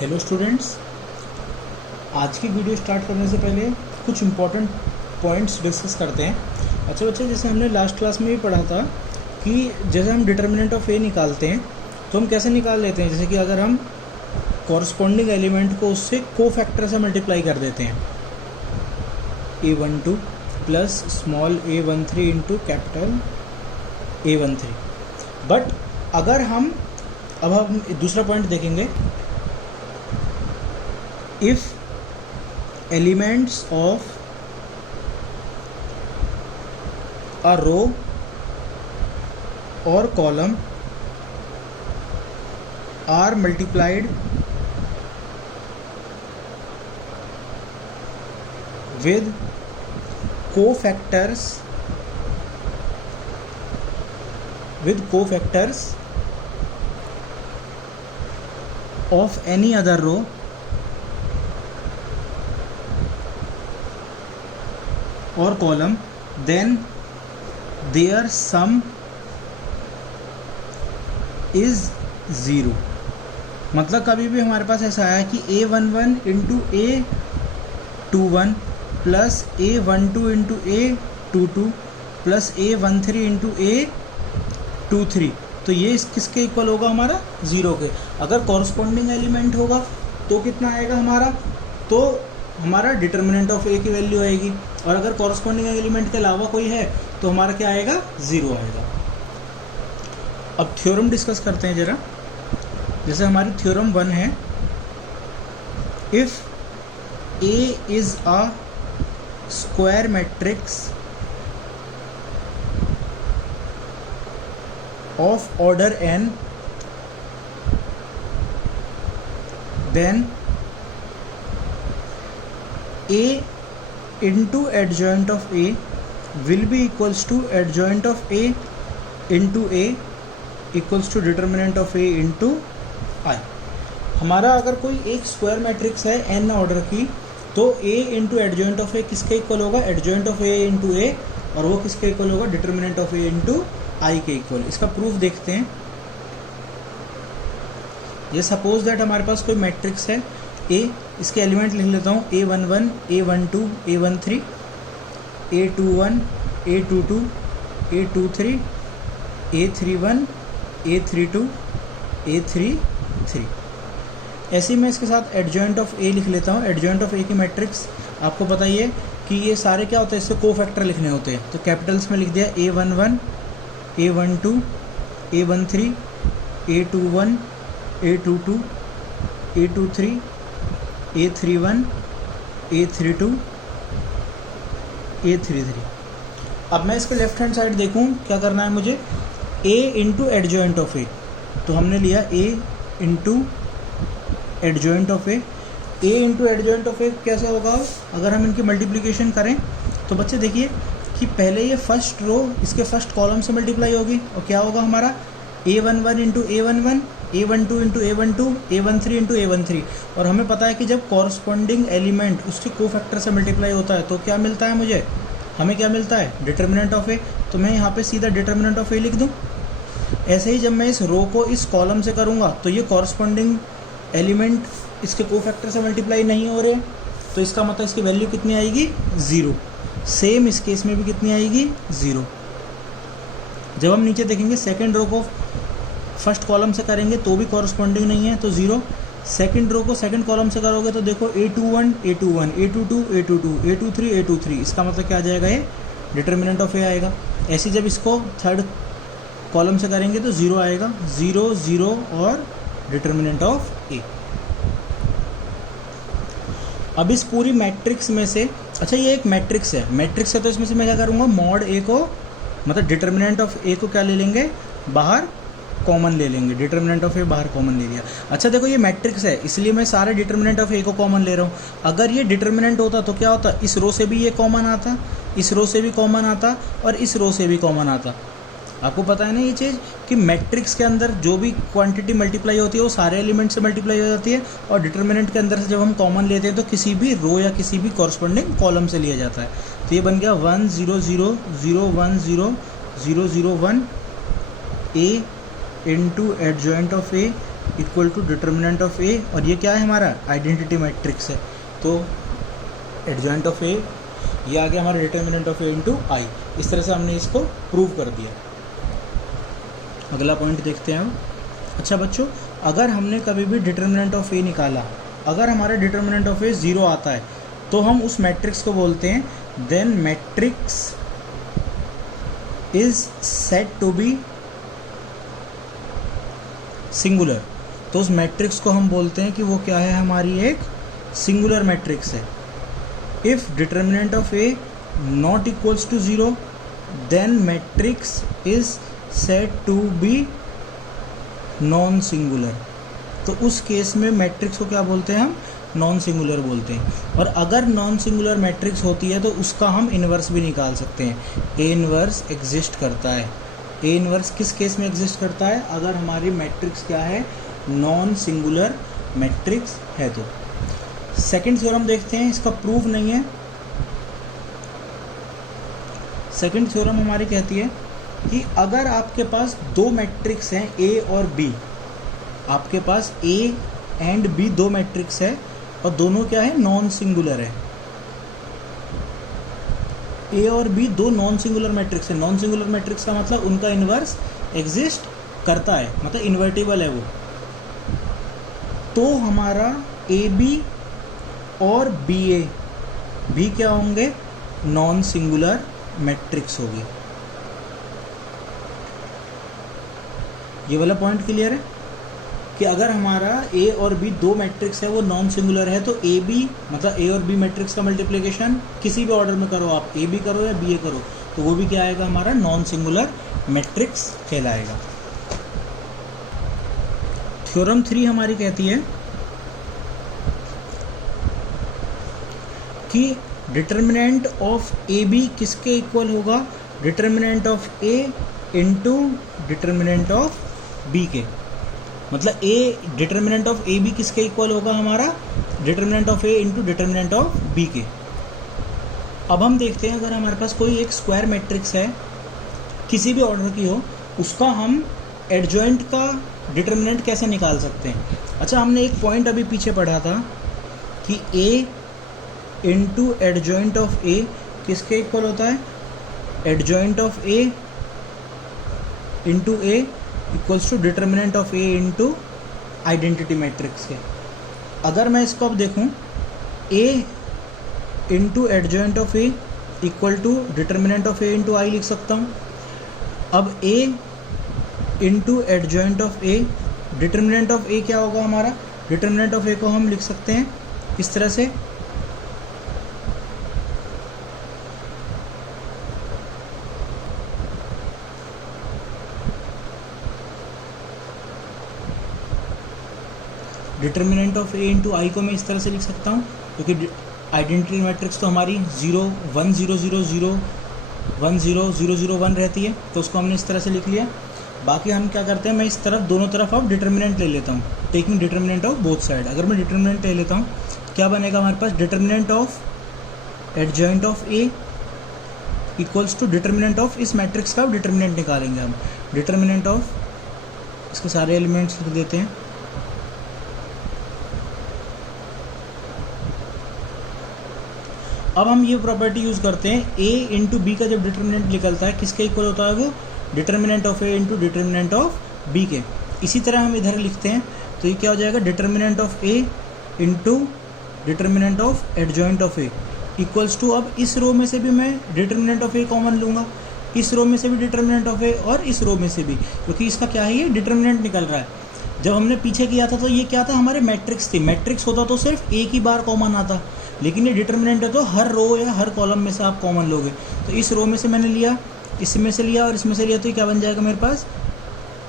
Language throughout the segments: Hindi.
हेलो स्टूडेंट्स, आज की वीडियो स्टार्ट करने से पहले कुछ इम्पोर्टेंट पॉइंट्स डिस्कस करते हैं। अच्छा बच्चे, जैसे हमने लास्ट क्लास में भी पढ़ा था कि जैसे हम डिटर्मिनेंट ऑफ ए निकालते हैं तो हम कैसे निकाल लेते हैं, जैसे कि अगर हम कॉरस्पॉन्डिंग एलिमेंट को उससे कोफैक्टर से मल्टीप्लाई कर देते हैं, A12 plus small a13 into capital A13। But अगर हम दूसरा पॉइंट देखेंगे, if elements of a row or column are multiplied with cofactors of any other row or column, then their sum is 0। मतलब कभी भी हमारे पास ऐसा आया कि A11 into A21 plus A12 into A22 plus A13 into A23, तो ये किसके इक्वल होगा? हमारा 0 के। अगर कॉरस्पॉन्डिंग एलिमेंट होगा तो कितना आएगा हमारा? तो हमारा डिटर्मिनेंट ऑफ ए की वैल्यू आएगी, और अगर कॉरस्पॉन्डिंग एलिमेंट के अलावा कोई है तो हमारा क्या आएगा? 0 आएगा। अब थ्योरम डिस्कस करते हैं जरा। जैसे हमारी थ्योरम 1 है, if A is a square matrix of order n, then A into adjoint of A will be equals to adjoint of A into A equals to determinant of A into I। हमारा अगर कोई एक स्क्वायर मैट्रिक्स है n ऑर्डर की, तो A into adjoint of A किसके इक्वल होगा? Adjoint of A into A, और वो किसके इक्वल होगा? Determinant of A into I के इक्वल। इसका प्रूफ देखते हैं। ये सपोज दैट हमारे पास कोई मैट्रिक्स है A, इसके एलिमेंट लिख लेता हूँ, A11, A12, A13, A21, A22, A23, A31, A32, A33। ऐसे ही मैं इसके साथ एडजॉइंट ऑफ A लिख लेता हूँ। एडजॉइंट ऑफ A की मैट्रिक्स आपको पता ही है कि ये सारे क्या होते हैं, इससे कोफैक्टर लिखने होते हैं। तो कैपिटल्स में लिख दिया A11, A12, A13, A21, A22, A23, A31, A32, A33। अब मैं इसके लेफ्ट हैंड साइड देखूं, क्या करना है मुझे? A into adjoint of A, तो हमने लिया A into adjoint of A। A into adjoint of A कैसे होगा? अगर हम इनकी मल्टीप्लिकेशन करें तो बच्चे देखिए कि पहले ये फर्स्ट रो इसके फर्स्ट कॉलम से मल्टीप्लाई होगी, और क्या होगा हमारा? A11 into A11, A12 into A12, A13 into A13। और हमें पता है कि जब कॉरस्पॉन्डिंग एलिमेंट उसके कोफैक्टर से मल्टीप्लाई होता है तो क्या मिलता है मुझे? हमें क्या मिलता है? Determinant of A. तो मैं यहाँ पे सीधा डिटर्मिनेंट ऑफ ए लिख दूँ। ऐसे ही जब मैं इस रो को इस कॉलम से करूँगा तो ये कॉरस्पॉन्डिंग एलिमेंट इसके कोफैक्टर से मल्टीप्लाई नहीं हो रहे, तो इसका मतलब इसकी वैल्यू कितनी आएगी? 0। सेम इस केस में भी कितनी आएगी? 0। जब हम नीचे देखेंगे सेकेंड रो को फर्स्ट कॉलम से करेंगे तो भी कॉरस्पॉन्डिंग नहीं है, तो 0। सेकंड रो को सेकंड कॉलम से करोगे तो देखो A21, A21, A22, A22, A23, A23। इसका मतलब क्या आ जाएगा? ये डिटर्मिनेंट ऑफ ए आएगा। ऐसे जब इसको थर्ड कॉलम से करेंगे तो 0 आएगा, 0, 0 और डिटर्मिनेंट ऑफ ए। अब इस पूरी मैट्रिक्स में से, अच्छा ये एक मैट्रिक्स है तो इसमें से मैं क्या करूँगा? मॉड ए को, मतलब डिटर्मिनेंट ऑफ ए को क्या ले लेंगे? बाहर कॉमन ले लेंगे। डिटर्मिनेंट ऑफ ए बाहर कॉमन ले लिया। अच्छा देखो, ये मैट्रिक्स है इसलिए मैं सारे डिटर्मिनेंट ऑफ ए को कॉमन ले रहा हूँ। अगर ये डिटर्मिनेंट होता तो क्या होता? इस रो से भी ये कॉमन आता, इस रो से भी कॉमन आता, और इस रो से भी कॉमन आता। आपको पता है ना ये चीज़ कि मैट्रिक्स के अंदर जो भी क्वांटिटी मल्टीप्लाई होती है वो सारे एलिमेंट से मल्टीप्लाई हो जाती है, और डिटर्मिनेंट के अंदर से जब हम कॉमन लेते हैं तो किसी भी रो या किसी भी कॉरस्पॉन्डिंग कॉलम से लिया जाता है। तो ये बन गया 1 0 0 0 1 0 0 0 1 A into adjoint of A equal to determinant of A, और ये क्या है हमारा आइडेंटिटी मैट्रिक्स है, तो एडजॉइंट ऑफ ए ये आ गया हमारा डिटर्मिनेंट ऑफ ए इंटू आई। इस तरह से हमने इसको प्रूव कर दिया। अगला पॉइंट देखते हैं हम। अच्छा बच्चों, अगर हमने कभी भी डिटर्मिनेंट ऑफ ए निकाला, अगर हमारा डिटर्मिनेंट ऑफ ए 0 आता है तो हम उस मैट्रिक्स को बोलते हैं then matrix is said to be singular. तो उस मैट्रिक्स को हम बोलते हैं कि वो क्या है, हमारी एक सिंगुलर मैट्रिक्स है। If determinant of A not equals to 0 then matrix is said to be non singular. तो उस केस में मैट्रिक्स को क्या बोलते हैं, हम नॉन सिंगुलर बोलते हैं। और अगर नॉन सिंगुलर मैट्रिक्स होती है तो उसका हम इन्वर्स भी निकाल सकते हैं। ए इन्वर्स एग्जिस्ट करता है। ए इन्वर्स किस केस में एग्जिस्ट करता है, अगर हमारी मैट्रिक्स क्या है, नॉन सिंगुलर मैट्रिक्स है। तो सेकंड थ्योरम देखते हैं, इसका प्रूफ नहीं है। सेकंड थ्योरम हमारी कहती है कि अगर आपके पास दो मैट्रिक्स हैं ए और बी, आपके पास ए एंड बी दो मैट्रिक्स है और दोनों क्या है, नॉन सिंगुलर है। ए और बी दो नॉन सिंगुलर मैट्रिक्स है। नॉन सिंगुलर मैट्रिक्स का मतलब उनका इन्वर्स एग्जिस्ट करता है, मतलब इन्वर्टिबल है वो। तो हमारा ए बी और बी ए भी क्या होंगे, नॉन सिंगुलर मैट्रिक्स होगी। ये वाला पॉइंट क्लियर है कि अगर हमारा ए और बी दो मैट्रिक्स है वो नॉन सिंगुलर है, तो ए बी मतलब ए और बी मैट्रिक्स का मल्टीप्लिकेशन किसी भी ऑर्डर में करो, आप ए बी करो या बी ए करो, तो वो भी क्या आएगा, हमारा नॉन सिंगुलर मैट्रिक्स कहलाएगा। थ्योरम 3 हमारी कहती है कि डिटर्मिनेंट ऑफ ए बी किसके इक्वल होगा, determinant of A into determinant of B के। मतलब A determinant of A B किसके इक्वल होगा, हमारा determinant of A into determinant of B के। अब हम देखते हैं, अगर हमारे पास कोई एक स्क्वायर मैट्रिक्स है किसी भी ऑर्डर की हो, उसका हम एडजॉइंट का डिटर्मिनेंट कैसे निकाल सकते हैं। अच्छा, हमने एक पॉइंट अभी पीछे पढ़ा था कि A into adjoint of A किसके इक्वल होता है, adjoint of A into A equals to determinant of A into identity matrix के। अगर मैं इसको अब देखूं, A into adjoint of A equal to determinant of A into I लिख सकता हूं। अब A into adjoint of A, determinant of A क्या होगा हमारा, डिटर्मिनेंट ऑफ ए को हम लिख सकते हैं इस तरह से, डिटर्मिनेंट ऑफ ए इंटू आई को मैं इस तरह से लिख सकता हूँ, क्योंकि आइडेंटिटी मैट्रिक्स तो हमारी 0 1 0 0 0 1 0 0 0 1 रहती है, तो उसको हमने इस तरह से लिख लिया। बाकी हम क्या करते हैं, मैं इस तरफ दोनों तरफ अब डिटर्मिनेंट ले लेता हूँ, taking determinant of both side. अगर मैं डिटर्मिनेंट ले लेता हूँ, क्या बनेगा हमारे पास, determinant of adjoint of A equals to determinant of इस मैट्रिक्स का डिटर्मिनेंट निकालेंगे हम, डिटर्मिनेंट ऑफ, इसके सारे एलिमेंट्स लिख देते हैं। अब हम ये प्रॉपर्टी यूज़ करते हैं, ए इंटू बी का जब डिटर्मिनेंट निकलता है किसके इक्वल होता है वो, determinant of A into determinant of B के। इसी तरह हम इधर लिखते हैं, तो ये क्या हो जाएगा, determinant of A into determinant of adjoint of A equals to, अब इस रो में से भी मैं डिटर्मिनेंट ऑफ ए कॉमन लूँगा, इस रो में से भी डिटर्मिनेंट ऑफ ए और इस रो में से भी, क्योंकि इसका क्या है, ये डिटर्मिनेंट निकल रहा है। जब हमने पीछे किया था तो ये क्या था, हमारे मैट्रिक्स थी, मैट्रिक्स होता तो सिर्फ एक ही बार कॉमन आता, लेकिन ये डिटर्मिनेंट है तो हर रो या हर कॉलम में से आप कॉमन लोगे। तो इस रो में से मैंने लिया, इसमें से लिया और इसमें से लिया, तो क्या बन जाएगा मेरे पास,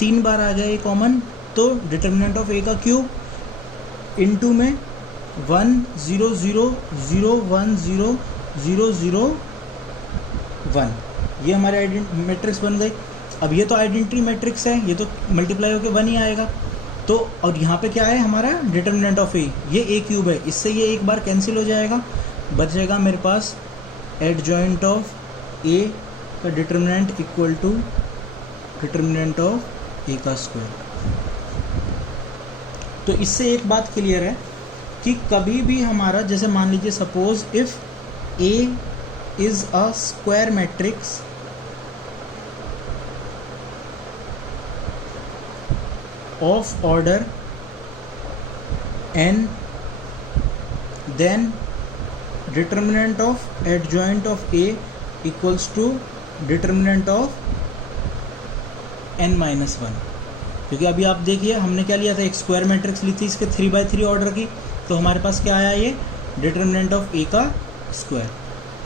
3 बार आ गया ये कॉमन। तो डिटर्मिनेंट ऑफ ए का क्यूब इनटू में 1 0 0 0 1 0 0 0 1, ये हमारे मैट्रिक्स बन गई। अब ये तो आइडेंटिटी मैट्रिक्स है, ये तो मल्टीप्लाई होकर 1 ही आएगा। तो और यहाँ पे क्या है हमारा, डिटर्मिनेंट ऑफ ए, ये ए क्यूब है, इससे ये एक बार कैंसिल हो जाएगा, बचेगा मेरे पास एडजॉइंट ऑफ ए का determinant equal to determinant of A का स्क्वायर। तो इससे एक बात क्लियर है कि कभी भी हमारा, जैसे मान लीजिए suppose if A is a square matrix of order n, then determinant of adjoint of A equals to determinant of n minus 1। क्योंकि अभी आप देखिए हमने क्या लिया था, एक स्क्वायर मैट्रिक्स ली थी इसके 3x3 ऑर्डर की, तो हमारे पास क्या आया, ये डिटर्मिनेंट ऑफ ए का स्क्वायर।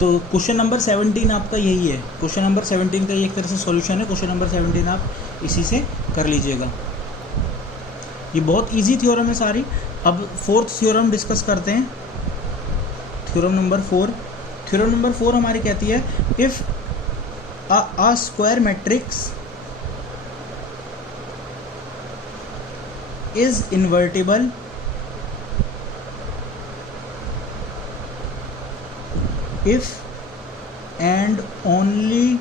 तो क्वेश्चन नंबर 17 आपका यही है, क्वेश्चन नंबर 17 का ये एक तरह से सॉल्यूशन है। क्वेश्चन नंबर 17 आप इसी से कर लीजिएगा। ये बहुत इजी थ्योरम है सारी। अब फोर्थ थ्योरम डिस्कस करते हैं, थ्योरम नंबर 4। थ्योरम नंबर 4 हमारी कहती है if a square matrix is invertible if and only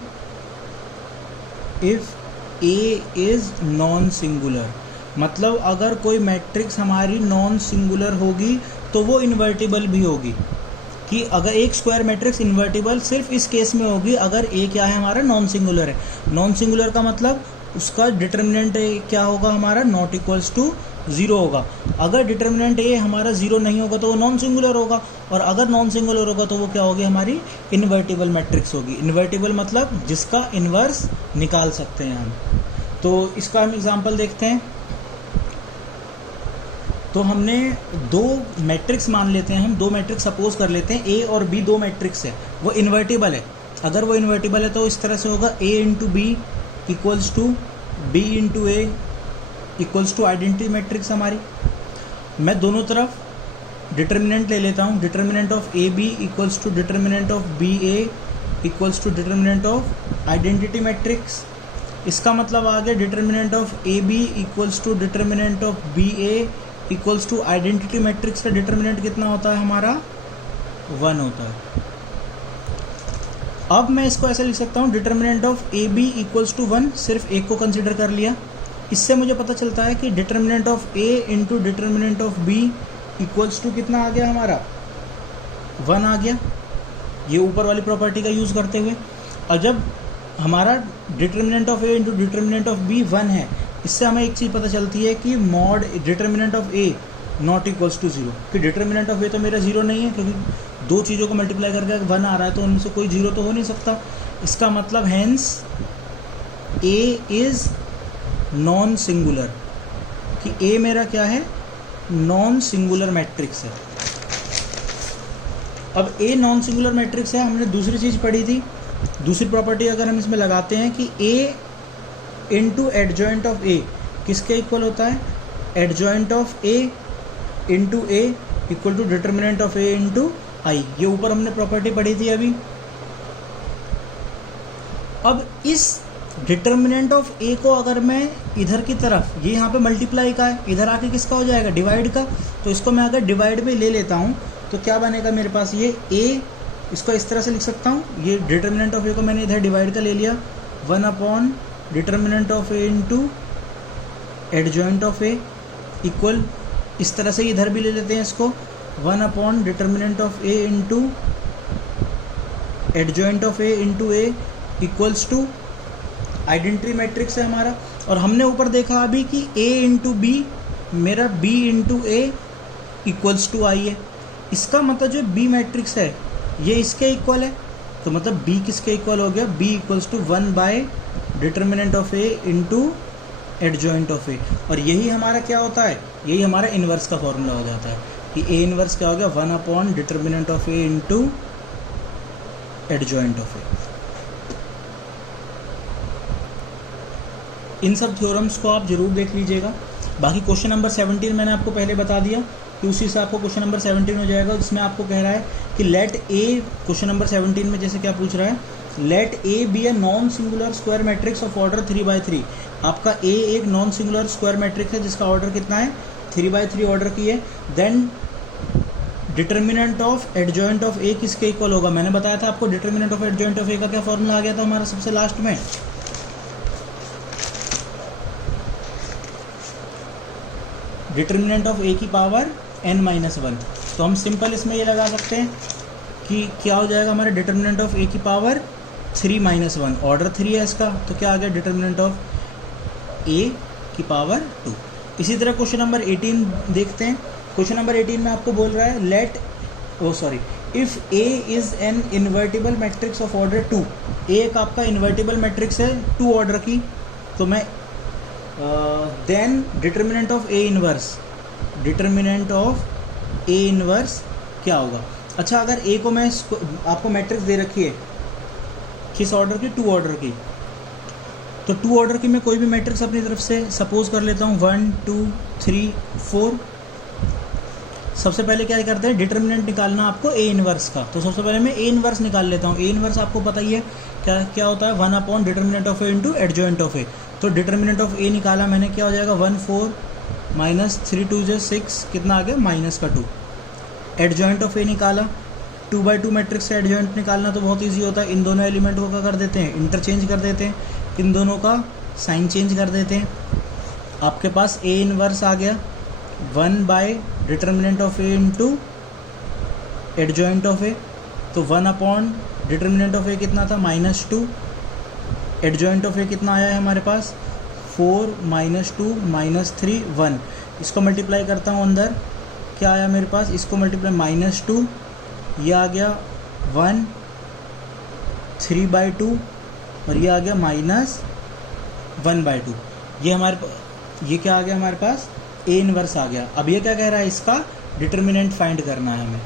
if A is non singular. मतलब अगर कोई मैट्रिक्स हमारी नॉन सिंगुलर होगी तो वो इन्वर्टिबल भी होगी। कि अगर एक स्क्वायर मैट्रिक्स इन्वर्टिबल सिर्फ इस केस में होगी अगर ए क्या है, हमारा नॉन सिंगुलर है। नॉन सिंगुलर का मतलब उसका डिटर्मिनेंट क्या होगा, हमारा नॉट इक्वल्स टू 0 होगा। अगर डिटर्मिनेंट ए हमारा 0 नहीं होगा तो वो नॉन सिंगुलर होगा, और अगर नॉन सिंगुलर होगा तो वो क्या होगी, हमारी इन्वर्टिबल मैट्रिक्स होगी। इन्वर्टिबल मतलब जिसका इन्वर्स निकाल सकते हैं हम। तो इसका हम एग्जाम्पल देखते हैं। तो हमने दो मैट्रिक्स मान लेते हैं, हम दो मैट्रिक्स सपोज कर लेते हैं, ए और बी दो मैट्रिक्स है, वो इन्वर्टिबल है। अगर वो इन्वर्टिबल है तो इस तरह से होगा A into B equals to B into A equals to identity matrix हमारी। मैं दोनों तरफ डिटर्मिनेंट ले लेता हूँ, determinant of A B equals to determinant of B A equals to determinant of identity matrix. इसका मतलब आ गया determinant of A B equals to determinant of B A equals to identity matrix का डिटर्मिनेंट कितना होता है, हमारा 1 होता है। अब मैं इसको ऐसे लिख सकता हूँ, determinant of A B equals to 1, सिर्फ एक को कंसिडर कर लिया। इससे मुझे पता चलता है कि determinant of A into determinant of B equals to कितना आ गया, हमारा 1 आ गया, ये ऊपर वाली प्रॉपर्टी का यूज़ करते हुए। और जब हमारा determinant of A into determinant of B 1 है, इससे हमें एक चीज़ पता चलती है कि mod determinant of A not equals to 0। कि डिटर्मिनेंट ऑफ ए तो मेरा 0 नहीं है, क्योंकि दो चीज़ों को मल्टीप्लाई करके 1 आ रहा है तो उनमें से कोई 0 तो हो नहीं सकता। इसका मतलब hence A is non singular, कि ए मेरा क्या है, नॉन सिंगुलर मैट्रिक्स है। अब ए नॉन सिंगुलर मैट्रिक्स है, हमने दूसरी चीज़ पढ़ी थी, दूसरी प्रॉपर्टी अगर हम इसमें लगाते हैं कि A into adjoint of A किसके इक्वल होता है, adjoint of A into A equal to determinant of A into I. ये ऊपर हमने प्रॉपर्टी पढ़ी थी अभी। अब इस डिटर्मिनेंट ऑफ ए को अगर मैं इधर की तरफ, ये यहाँ पे मल्टीप्लाई का है, इधर आके किसका हो जाएगा, डिवाइड का। तो इसको मैं अगर डिवाइड में ले लेता हूँ तो क्या बनेगा मेरे पास, ये ए, इसको इस तरह से लिख सकता हूँ, ये डिटर्मिनेंट ऑफ ए को मैंने इधर डिवाइड का ले लिया, 1 upon determinant of A into adjoint of A equal, इस तरह से इधर भी ले लेते हैं इसको, 1 upon determinant of A into adjoint of A into A equals to identity matrix है हमारा। और हमने ऊपर देखा अभी कि ए इंटू बी मेरा B into A equals to I है। इसका मतलब जो बी मैट्रिक्स है ये इसके इक्वल है, तो मतलब बी किसके इक्वल हो गया, B equals to 1 by determinant of A into adjoint of A. और यही हमारा क्या होता है, यही हमारा इन्वर्स का फॉर्मूला हो जाता है कि ए इन्वर्स क्या हो गया, 1 upon determinant of A into adjoint of A. इन सब थ्योरम्स को आप जरूर देख लीजिएगा। बाकी क्वेश्चन नंबर 17 मैंने आपको पहले बता दिया कि उसी से आपको क्वेश्चन नंबर 17 हो जाएगा, जिसमें आपको कह रहा है कि लेट ए, क्वेश्चन नंबर 17 में जैसे क्या पूछ रहा है, let A be a non singular square matrix of order 3/3। आपका ए एक नॉन सिंगुलर स्क्वायर मैट्रिक्स है जिसका ऑर्डर कितना है, 3/3 ऑर्डर की है। Then determinant of adjoint of A किसके इक्वल होगा, मैंने बताया था आपको determinant of adjoint of A का क्या फॉर्मूला आ गया था हमारा सबसे लास्ट में, डिटर्मिनेंट ऑफ ए की पावर n-1। तो हम सिंपल इसमें ये लगा सकते हैं कि क्या हो जाएगा हमारा डिटर्मिनेंट ऑफ ए की पावर 3-1, ऑर्डर 3 है इसका, तो क्या आ गया डिटर्मिनेंट ऑफ ए की पावर 2। इसी तरह क्वेश्चन नंबर 18 देखते हैं। क्वेश्चन नंबर 18 में आपको बोल रहा है if A is an invertible matrix of order 2, ए एक आपका इन्वर्टिबल मैट्रिक्स है 2 ऑर्डर की, तो मैं then determinant of A inverse क्या होगा। अच्छा, अगर ए को मैं आपको मैट्रिक्स दे रखी है किस ऑर्डर की, 2 ऑर्डर की, तो 2 ऑर्डर की मैं कोई भी मैट्रिक्स अपनी तरफ से सपोज कर लेता हूँ 1 2 3 4। सबसे पहले क्या करते हैं, डिटर्मिनेंट निकालना आपको ए इनवर्स का, तो सबसे पहले मैं ए इनवर्स निकाल लेता हूँ। ए इनवर्स आपको पता ही है क्या होता है, 1 upon determinant of A into adjoint of A. तो डिटर्मिनेंट ऑफ ए निकाला मैंने, क्या हो जाएगा 1 4 माइनस 3 2 6, कितना आ गया माइनस का 2। एडजॉइंट ऑफ ए निकाला, 2/2 मैट्रिक्स से एडजॉइंट निकालना तो बहुत ईजी होता है। इन दोनों एलिमेंट को क्या कर देते हैं, इंटरचेंज कर देते हैं, इन दोनों का साइन चेंज कर देते हैं। आपके पास ए इनवर्स आ गया 1 by determinant of A into adjoint of A, तो 1 अपॉन डिटर्मिनेंट ऑफ ए कितना था -2, एडजॉइंट ऑफ ए कितना आया है हमारे पास 4 -2 -3 1। इसको मल्टीप्लाई करता हूँ अंदर, क्या आया मेरे पास, इसको मल्टीप्लाई -2, ये आ गया 1 3/2 और ये आ गया -1/2। ये क्या आ गया हमारे पास, ए इनवर्स आ गया। अब ये क्या कह रहा है, इसका डिटर्मिनेंट फाइंड करना है हमें,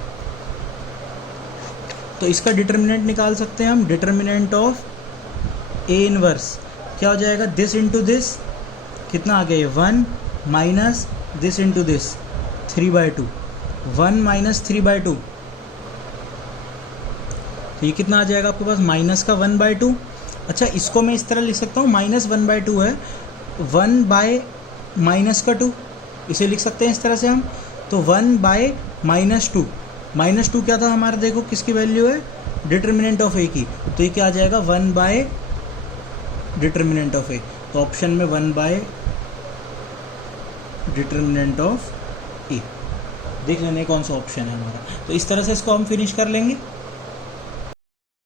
तो इसका डिटर्मिनेंट निकाल सकते हैं हम। डिटर्मिनेंट ऑफ ए इनवर्स क्या हो जाएगा, दिस इंटू दिस, कितना आ गया ये 1 minus this into this 3/2, 1 minus 3/2, तो ये कितना आ जाएगा आपके पास माइनस का 1/2। अच्छा, इसको मैं इस तरह लिख सकता हूँ, -1/2 है 1 बाय माइनस का 2, इसे लिख सकते हैं इस तरह से हम। तो 1 बाय -2, -2 क्या था हमारा, देखो किसकी वैल्यू है, डिटर्मिनेंट ऑफ ए की, तो ये क्या आ जाएगा 1 बाय डिटर्मिनेंट ऑफ ए। तो ऑप्शन में 1 बाय डिटर्मिनेंट ऑफ ए, देख लेने कौन सा ऑप्शन है हमारा। तो इस तरह से इसको हम फिनिश कर लेंगे।